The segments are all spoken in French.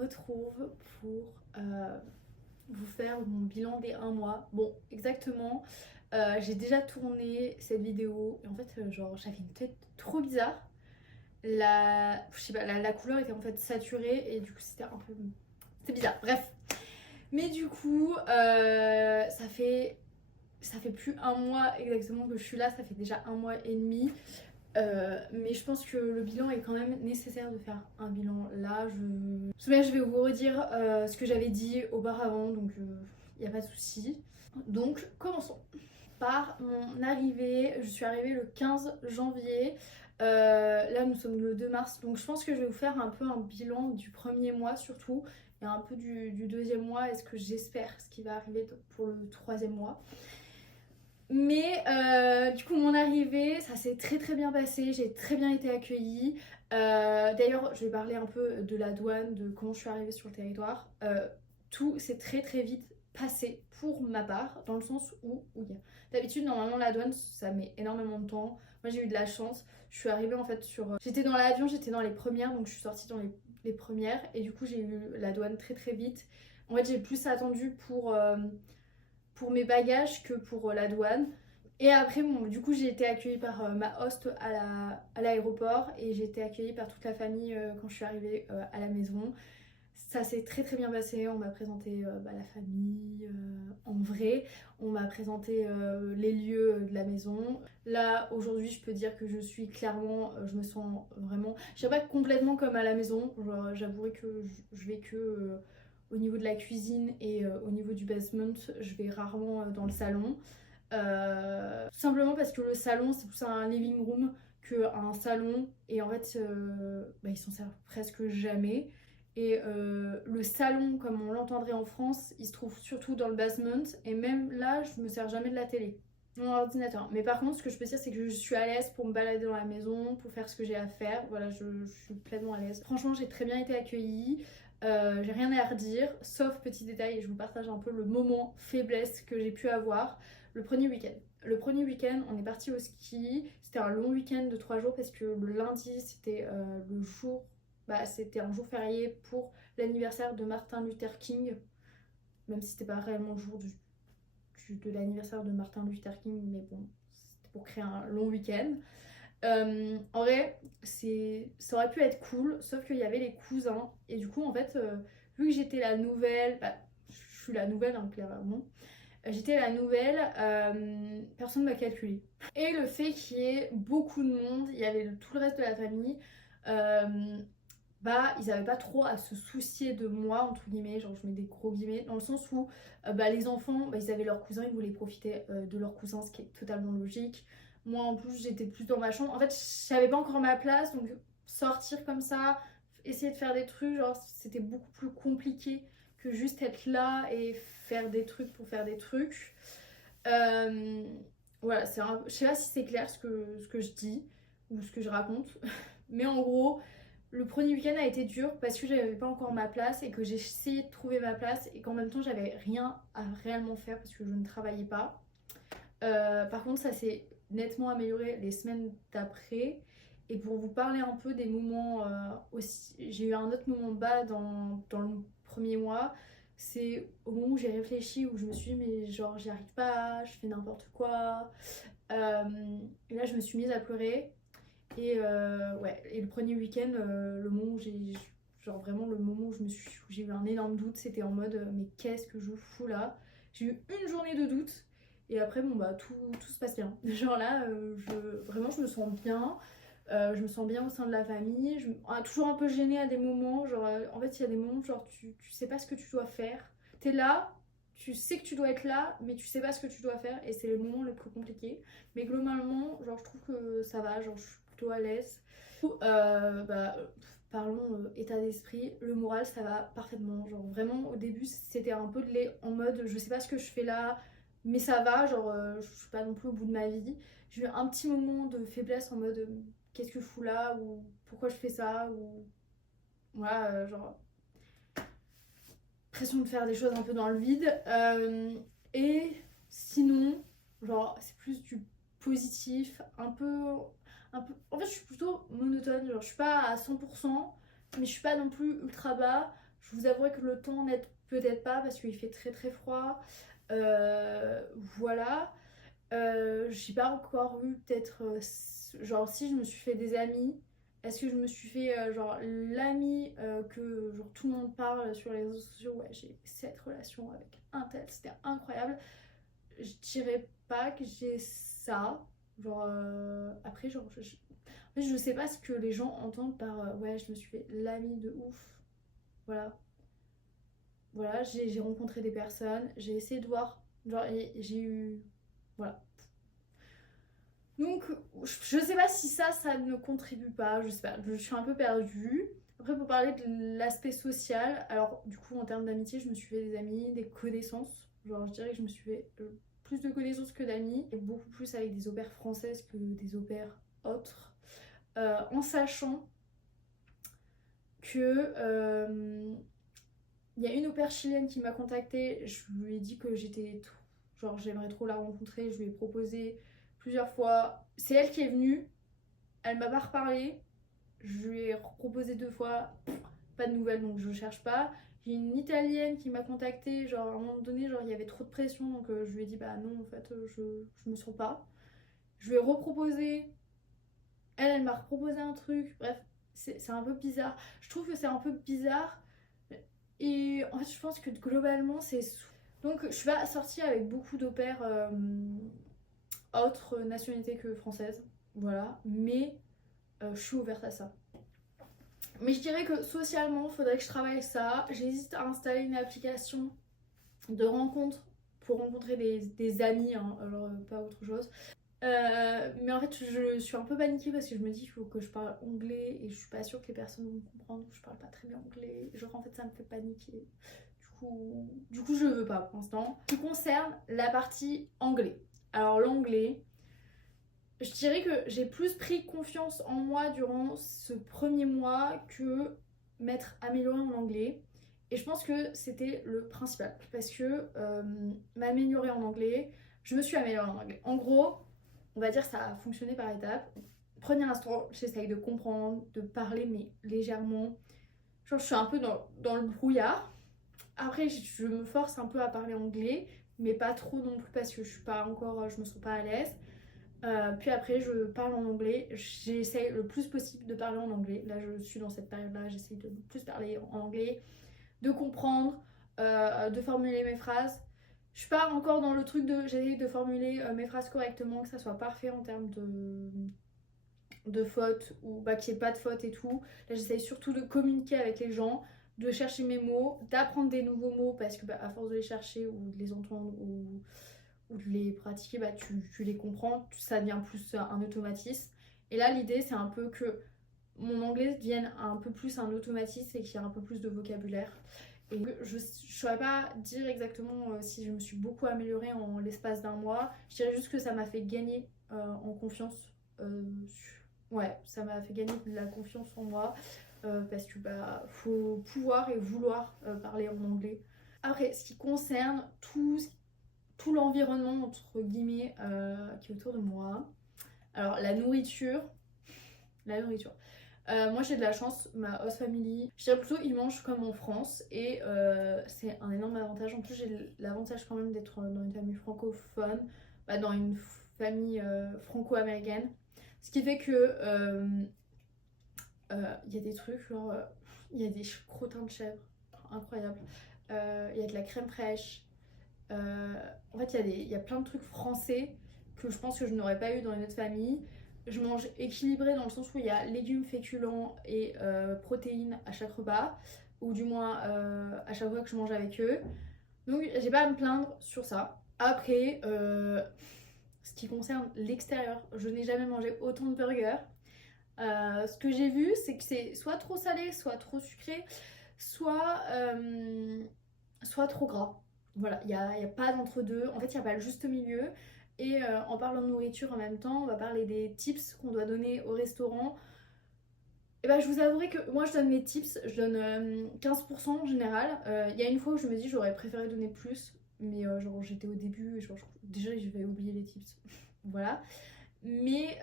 retrouve pour vous faire mon bilan des 1 mois. Bon, exactement, j'ai déjà tourné cette vidéo et en fait, genre, j'avais une tête trop bizarre. Je sais pas, la couleur était en fait saturée et du coup, c'était un peu. C'était bizarre, bref. Mais du coup, ça fait plus 1 mois exactement que je suis là, ça fait déjà 1 mois et demi. Mais je pense que le bilan est quand même nécessaire de faire un bilan là. Je vais vous redire ce que j'avais dit auparavant, donc il n'y a pas de souci. Donc commençons par mon arrivée. Je suis arrivée le 15 janvier. Là nous sommes le 2 mars, donc je pense que je vais vous faire un peu un bilan du premier mois surtout, et un peu du deuxième mois, et ce que j'espère ce qui va arriver pour le troisième mois. Mais du coup mon arrivée, ça s'est très très bien passé, j'ai très bien été accueillie. D'ailleurs je vais parler un peu de la douane, de comment je suis arrivée sur le territoire. Tout s'est très très vite passé pour ma part, dans le sens où d'habitude normalement la douane ça met énormément de temps. Moi j'ai eu de la chance, je suis arrivée en fait J'étais dans l'avion, j'étais dans les premières, donc je suis sortie dans les premières, et du coup j'ai eu la douane très très vite. En fait j'ai plus attendu pour mes bagages que pour la douane. Et après, bon, du coup, j'ai été accueillie par ma host à l'aéroport, et j'ai été accueillie par toute la famille quand je suis arrivée à la maison. Ça s'est très très bien passé, on m'a présenté la famille en vrai, on m'a présenté les lieux de la maison. Là, aujourd'hui, je peux dire que je suis clairement, je me sens vraiment, je dirais pas complètement comme à la maison, j'avouerai que je vais que au niveau de la cuisine et au niveau du basement, je vais rarement dans le salon. Simplement parce que le salon, c'est plus un living room qu'un salon, et en fait, ils s'en servent presque jamais. Et le salon, comme on l'entendrait en France, il se trouve surtout dans le basement, et même là, je me sers jamais de la télé, mon ordinateur. Mais par contre, ce que je peux dire, c'est que je suis à l'aise pour me balader dans la maison, pour faire ce que j'ai à faire. Voilà, je suis pleinement à l'aise. Franchement, j'ai très bien été accueillie. J'ai rien à redire, sauf petit détail, et je vous partage un peu le moment faiblesse que j'ai pu avoir le premier week-end. Le premier week-end, on est parti au ski. C'était un long week-end de 3 jours parce que le lundi, c'était le jour, c'était un jour férié pour l'anniversaire de Martin Luther King, même si c'était pas réellement le jour de l'anniversaire de Martin Luther King, mais bon, c'était pour créer un long week-end. En vrai, ça aurait pu être cool, sauf qu'il y avait les cousins, et du coup, en fait, vu que j'étais la nouvelle, je suis la nouvelle, hein, clairement. J'étais la nouvelle, personne ne m'a calculé. Et le fait qu'il y ait beaucoup de monde, il y avait tout le reste de la famille, euh, ils avaient pas trop à se soucier de moi, entre guillemets, genre je mets des gros guillemets, dans le sens où les enfants, ils avaient leurs cousins, ils voulaient profiter de leurs cousins, ce qui est totalement logique. Moi en plus, j'étais plus dans ma chambre. En fait, je savais pas encore ma place, donc sortir comme ça, essayer de faire des trucs, genre c'était beaucoup plus compliqué que juste être là et faire des trucs pour faire des trucs. Euh, voilà, je sais pas si c'est clair ce que je dis ou ce que je raconte, mais en gros, le premier week-end a été dur parce que j'avais pas encore ma place et que j'ai essayé de trouver ma place, et qu'en même temps j'avais rien à réellement faire parce que je ne travaillais pas. Par contre, ça s'est nettement amélioré les semaines d'après. Et pour vous parler un peu des moments aussi, j'ai eu un autre moment bas dans le premier mois. C'est au moment où j'ai réfléchi, où je me suis dit, mais genre, j'y arrive pas, je fais n'importe quoi. Et là, je me suis mise à pleurer. Et ouais, et le premier week-end, le moment où genre vraiment le moment où où j'ai eu un énorme doute, c'était en mode, mais qu'est-ce que je fous là? J'ai eu une journée de doute. Et après, bon, tout se passe bien. Genre là, vraiment, je me sens bien. Je me sens bien au sein de la famille. Toujours un peu gênée à des moments. Genre, en fait, il y a des moments, genre, tu sais pas ce que tu dois faire. T'es là, tu sais que tu dois être là, mais tu sais pas ce que tu dois faire. Et c'est les moments les plus compliqués. Mais globalement, genre, je trouve que ça va. Genre, je suis plutôt à l'aise. Parlons état d'esprit. Le moral, ça va parfaitement. Genre, vraiment, au début, c'était un peu en mode, je sais pas ce que je fais là, mais ça va, genre je suis pas non plus au bout de ma vie. J'ai eu un petit moment de faiblesse en mode qu'est-ce que je fous là, ou pourquoi je fais ça, ou voilà, genre pression de faire des choses un peu dans le vide. Et sinon, genre c'est plus du positif, en fait je suis plutôt monotone, genre je suis pas à 100%, mais je suis pas non plus ultra bas. Je vous avouerai que le temps n'aide peut-être pas parce qu'il fait très très froid. Voilà. J'ai pas encore eu peut-être genre si je me suis fait des amis, est-ce que je me suis fait genre l'ami que genre tout le monde parle sur les réseaux sociaux, ouais j'ai cette relation avec un tel, c'était incroyable. Je dirais pas que j'ai ça, genre après genre en fait, je sais pas ce que les gens entendent par ouais je me suis fait l'ami de ouf, voilà. Voilà, j'ai rencontré des personnes, j'ai essayé de voir, genre j'ai eu, voilà. Donc, je sais pas si ça ne contribue pas, je sais pas, je suis un peu perdue. Après, pour parler de l'aspect social, alors du coup, en termes d'amitié, je me suis fait des amis, des connaissances. Genre, je dirais que je me suis fait plus de connaissances que d'amis, et beaucoup plus avec des au-pairs françaises que des au-pairs autres. En sachant que il y a une au-pair chilienne qui m'a contactée, je lui ai dit que genre j'aimerais trop la rencontrer, je lui ai proposé plusieurs fois. C'est elle qui est venue, elle m'a pas reparlé, je lui ai proposé 2 fois, pas de nouvelles donc je cherche pas. J'ai une italienne qui m'a contactée, genre à un moment donné, genre il y avait trop de pression donc je lui ai dit bah non en fait je me sens pas. Je lui ai reproposé, elle m'a reproposé un truc, bref, c'est un peu bizarre. Je trouve que c'est un peu bizarre et en fait je pense que globalement c'est. Donc je suis pas sortie avec beaucoup d'au-pairs autres nationalités que françaises, voilà, mais je suis ouverte à ça. Mais je dirais que socialement, il faudrait que je travaille ça. J'hésite à installer une application de rencontre pour rencontrer des amis, hein, alors pas autre chose. Mais en fait, je suis un peu paniquée parce que je me dis qu'il faut que je parle anglais et je suis pas sûre que les personnes vont comprendre. Je parle pas très bien anglais. Genre, en fait, ça me fait paniquer. Du coup je veux pas pour l'instant. Ce qui concerne la partie anglais. Alors, l'anglais, je dirais que j'ai plus pris confiance en moi durant ce premier mois que m'être améliorée en anglais. Et je pense que c'était le principal. Parce que m'améliorer en anglais, je me suis améliorée en anglais. En gros, on va dire que ça a fonctionné par étapes. Premier instant, j'essaye de comprendre, de parler, mais légèrement. Genre, je suis un peu dans le brouillard. Après, je me force un peu à parler anglais, mais pas trop non plus parce que je suis pas encore, je me sens pas à l'aise. Puis après, je parle en anglais. J'essaye le plus possible de parler en anglais. Là, je suis dans cette période-là. J'essaye de plus parler en anglais, de comprendre, de formuler mes phrases. Je suis pas encore dans le truc de j'essaye de formuler mes phrases correctement, que ça soit parfait en termes de fautes ou bah, qu'il n'y ait pas de fautes et tout. Là, j'essaye surtout de communiquer avec les gens, de chercher mes mots, d'apprendre des nouveaux mots parce que bah, à force de les chercher ou de les entendre ou de les pratiquer, bah, tu les comprends, ça devient plus un automatisme. Et là, l'idée, c'est un peu que mon anglais devienne un peu plus un automatisme et qu'il y ait un peu plus de vocabulaire. Et je ne saurais pas dire exactement si je me suis beaucoup améliorée en l'espace d'un mois. Je dirais juste que ça m'a fait gagner en confiance. Ouais, ça m'a fait gagner de la confiance en moi. Parce que bah faut pouvoir et vouloir parler en anglais. Après, ce qui concerne tout l'environnement entre guillemets qui est autour de moi. Alors la nourriture. Moi j'ai de la chance, ma host family, je dirais plutôt ils mangent comme en France et c'est un énorme avantage. En plus j'ai l'avantage quand même d'être dans une famille francophone, bah, dans une famille franco-américaine. Ce qui fait que il y a des trucs genre il y a des crottins de chèvre incroyables, il y a de la crème fraîche. En fait, il y a plein de trucs français que je pense que je n'aurais pas eu dans une autre famille. Je mange équilibré dans le sens où il y a légumes, féculents et protéines à chaque repas, ou du moins à chaque fois que je mange avec eux. Donc, j'ai pas à me plaindre sur ça. Après, ce qui concerne l'extérieur, je n'ai jamais mangé autant de burgers. Ce que j'ai vu, c'est que c'est soit trop salé, soit trop sucré, soit trop gras. Voilà, il n'y a pas d'entre-deux. En fait, il n'y a pas le juste milieu. Et en parlant de nourriture en même temps, on va parler des tips qu'on doit donner au restaurant. Et bah, je vous avouerai que moi, je donne mes tips. Je donne 15% en général. Il y a une fois où je me dis j'aurais préféré donner plus. Mais genre, j'étais au début et genre, déjà, je vais oublier les tips. Voilà. Mais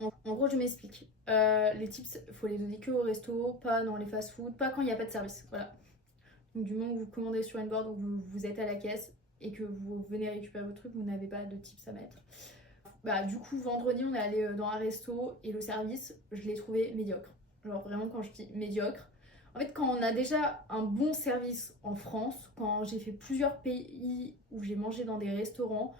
En gros, je m'explique. Les tips, faut les donner que au resto, pas dans les fast-food, pas quand il n'y a pas de service. Voilà. Donc, du moment où vous commandez sur une board, où vous êtes à la caisse et que vous venez récupérer votre truc, vous n'avez pas de tips à mettre. Bah, du coup, vendredi, on est allé dans un resto et le service, je l'ai trouvé médiocre. Genre, vraiment, quand je dis médiocre. En fait, quand on a déjà un bon service en France, quand j'ai fait plusieurs pays où j'ai mangé dans des restaurants,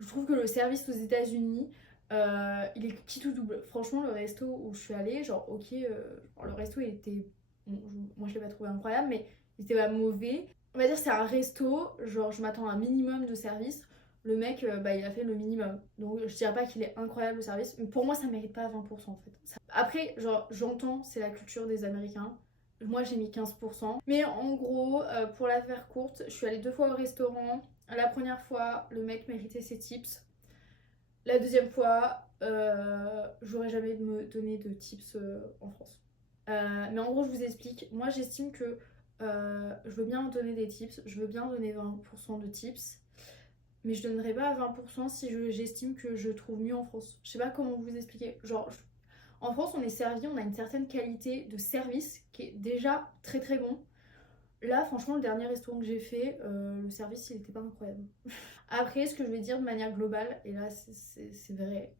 je trouve que le service aux États-Unis, il est qui tout double. Franchement, le resto où je suis allée, genre, ok, le resto, il était. Bon, moi, je l'ai pas trouvé incroyable, mais il était pas mauvais. On va dire, c'est un resto, genre, je m'attends à un minimum de service. Le mec, bah, il a fait le minimum. Donc, je dirais pas qu'il est incroyable le service, mais pour moi, ça mérite pas 20% en fait. Après, genre, j'entends, c'est la culture des Américains. Moi, j'ai mis 15%. Mais en gros, pour la faire courte, je suis allée 2 fois au restaurant. La première fois, le mec méritait ses tips. La deuxième fois, j'aurais jamais me donné de tips en France. Mais en gros, je vous explique. Moi, j'estime que je veux bien donner des tips. Je veux bien donner 20% de tips. Mais je donnerai pas à 20% si j'estime que je trouve mieux en France. Je sais pas comment vous expliquer. Genre, en France, on est servi, on a une certaine qualité de service qui est déjà très très bon. Là, franchement, le dernier restaurant que j'ai fait, le service, il était pas incroyable. Après, ce que je vais dire de manière globale, et là, c'est vrai,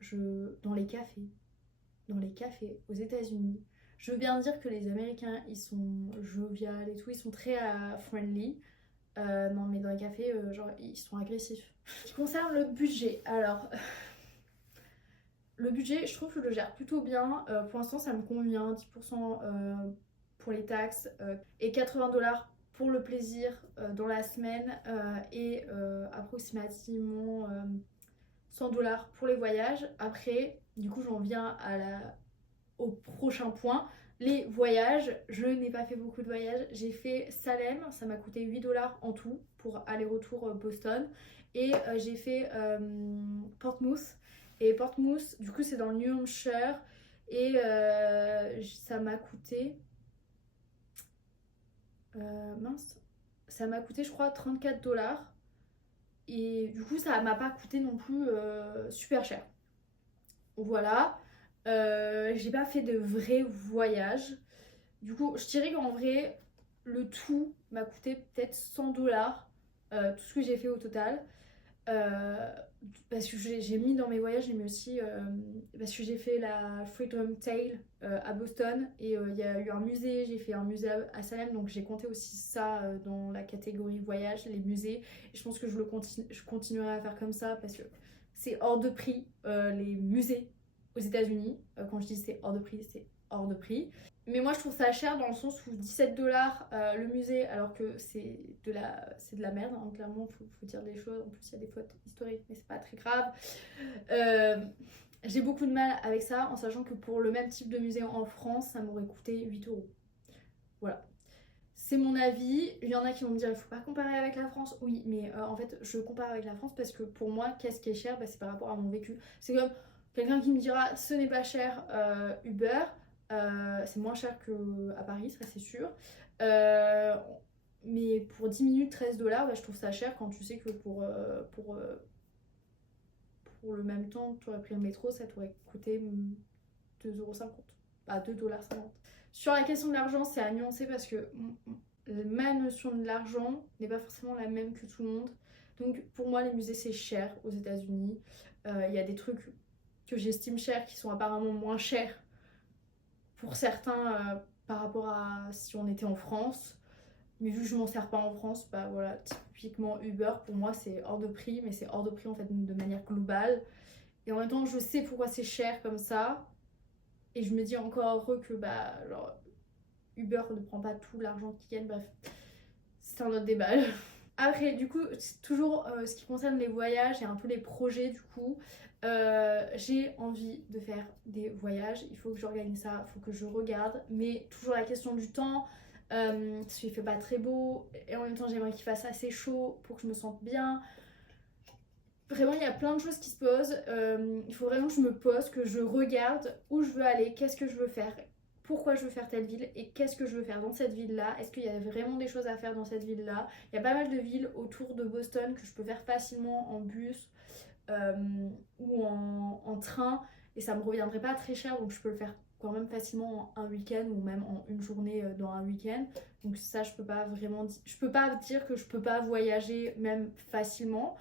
dans les cafés aux États-Unis, je veux bien dire que les Américains, ils sont joviales et tout, ils sont très friendly. Non, mais dans les cafés, genre, ils sont agressifs. Ce qui concerne le budget, alors, le budget, je trouve que je le gère plutôt bien. Pour l'instant, ça me convient. 10% pour les taxes et 80$ pour le plaisir dans la semaine et approximativement 100$ pour les voyages. Après, du coup, j'en viens au prochain point. Les voyages, je n'ai pas fait beaucoup de voyages. J'ai fait Salem, ça m'a coûté 8$ en tout pour aller-retour Boston. Et j'ai fait Portsmouth. Et Portsmouth, du coup, c'est dans le New Hampshire. Et ça m'a coûté. Mince. Ça m'a coûté, je crois, 34$. Et du coup, ça m'a pas coûté non plus super cher. Voilà. J'ai pas fait de vrais voyages. Du coup, je dirais qu'en vrai, le tout m'a coûté peut-être 100$, tout ce que j'ai fait au total. Euh, Parce que j'ai mis dans mes voyages, j'ai mis aussi parce que j'ai fait la Freedom Trail à Boston et il y a eu un musée, j'ai fait un musée à Salem, donc j'ai compté aussi ça dans la catégorie voyage, les musées. Et je pense que je continuerai à faire comme ça parce que c'est hors de prix les musées aux États-Unis. Quand je dis c'est hors de prix, c'est hors de prix. Mais moi je trouve ça cher dans le sens où 17$ le musée alors que c'est de la merde, hein, clairement faut dire des choses, en plus il y a des fautes historiques mais c'est pas très grave. J'ai beaucoup de mal avec ça en sachant que pour le même type de musée en France ça m'aurait coûté 8€. Voilà. C'est mon avis, il y en a qui vont me dire il faut pas comparer avec la France. Oui mais en fait je compare avec la France parce que pour moi qu'est-ce qui est cher, bah, c'est par rapport à mon vécu. C'est comme quelqu'un qui me dira ce n'est pas cher Uber. C'est moins cher qu'à Paris, ça c'est sûr. Euh, mais pour 10 minutes, 13$, bah, je trouve ça cher quand tu sais que pour le même temps, tu aurais pris le métro, ça t'aurait coûté 2,50€. Bah, 2,50$. Sur la question de l'argent, c'est à nuancer parce que ma notion de l'argent n'est pas forcément la même que tout le monde. Donc pour moi, les musées, c'est cher aux États-Unis. Il y a des trucs que j'estime chers qui sont apparemment moins chers pour certains par rapport à si on était en France. Mais vu que je m'en sers pas en France, bah voilà, typiquement Uber pour moi c'est hors de prix, mais c'est hors de prix en fait de manière globale. Et en même temps je sais pourquoi c'est cher comme ça. Et je me dis encore heureux que bah genre Uber ne prend pas tout l'argent qu'ils gagnent, bref. C'est un autre débat. Après, du coup, toujours ce qui concerne les voyages et un peu les projets, du coup, j'ai envie de faire des voyages. Il faut que j'organise ça, il faut que je regarde. Mais toujours la question du temps, parce qu'il fait pas très beau. Et en même temps, j'aimerais qu'il fasse assez chaud pour que je me sente bien. Vraiment, il y a plein de choses qui se posent. Il faut vraiment que je me pose, que je regarde où je veux aller, qu'est-ce que je veux faire, pourquoi je veux faire telle ville et qu'est-ce que je veux faire dans cette ville-là. Est-ce qu'il y a vraiment des choses à faire dans cette ville-là? Il y a pas mal de villes autour de Boston que je peux faire facilement en bus ou en train. et ça me reviendrait pas très cher, donc je peux le faire quand même facilement en un week-end ou même en une journée dans un week-end. Donc ça, je peux pas vraiment je peux pas dire que je peux pas voyager même facilement.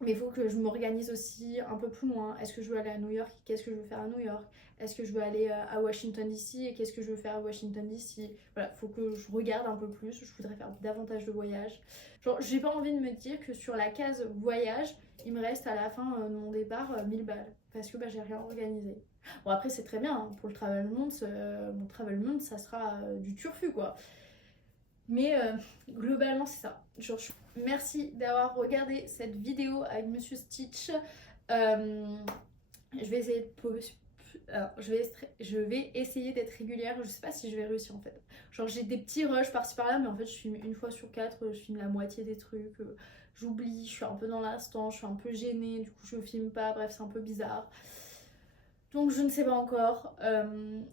Mais il faut que je m'organise aussi un peu plus loin. Est-ce que je veux aller à New York? Qu'est-ce que je veux faire à New York? Est-ce que je veux aller à Washington DC? Et qu'est-ce que je veux faire à Washington DC? Voilà, il faut que je regarde un peu plus. Je voudrais faire davantage de voyages. Genre, j'ai pas envie de me dire que sur la case voyage, il me reste à la fin de mon départ 1000 balles. Parce que bah, j'ai rien organisé. Bon, après, c'est très bien. Hein, pour le Travel Month, mon Travel Month, ça sera du turfu quoi. Mais globalement, c'est ça. Genre, merci d'avoir regardé cette vidéo avec Monsieur Stitch. Je vais essayer de alors, je vais essayer d'être régulière. Je sais pas si je vais réussir en fait. Genre, j'ai des petits rushs par-ci par-là, mais en fait, je filme une fois sur 4, je filme la moitié des trucs. J'oublie, je suis un peu dans l'instant, je suis un peu gênée, du coup, je filme pas. Bref, c'est un peu bizarre. Donc, je ne sais pas encore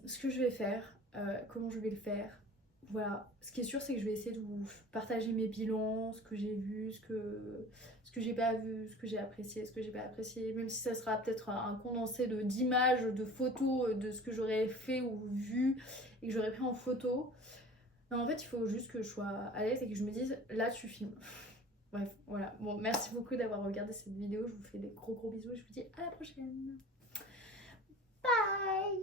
ce que je vais faire, comment je vais le faire. Voilà, ce qui est sûr, c'est que je vais essayer de vous partager mes bilans, ce que j'ai vu, ce que j'ai pas vu, ce que j'ai apprécié, ce que j'ai pas apprécié, même si ça sera peut-être un condensé d'images, de photos de ce que j'aurais fait ou vu et que j'aurais pris en photo. Non, en fait, il faut juste que je sois à l'aise et que je me dise, là, tu filmes. Bref, voilà. Bon, merci beaucoup d'avoir regardé cette vidéo. Je vous fais des gros gros bisous et je vous dis à la prochaine. Bye.